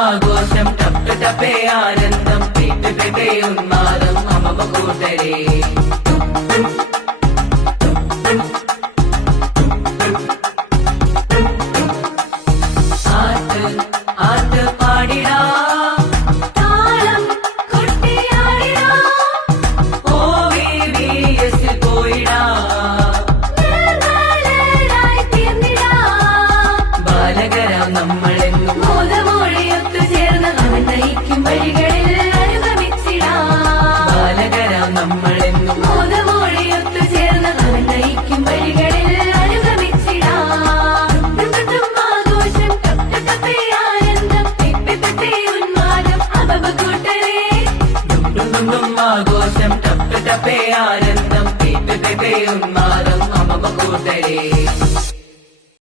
ആഘോഷം ടപ്പ് ടപ്പേ ആനന്ദം പേപ്പേ പേപ്പേ ഉന്മാദം അമ്മ കൂട്ടരേ ആട്ട് പാടിടാ താളം കൊട്ടിയാടിടാ OVVS പോയിടാ ബാലകരാം നമ്മളെന്നും മോദമോളിയൊത്തു ചേർന്ന് അവൻ നയിക്കും വഴികളിൽ അനുഗമിച്ചിടാം ബാലകരാം നമ്മളെന്നും മോദമോളിയൊത്തു ചേർന്ന് അവൻ നയിക്കും വഴികളിൽ അനുഗമിച്ചിടാം ആഘോഷം ടപ്പേ ആനന്ദം പെപ്പെ ഉന്മാദം അബബ കൂട്ടരേ ആഘോഷം ടപ്പേ ആനന്ദം പെപ്പെ ഉന്മാദം അബബ കൂട്ടരേ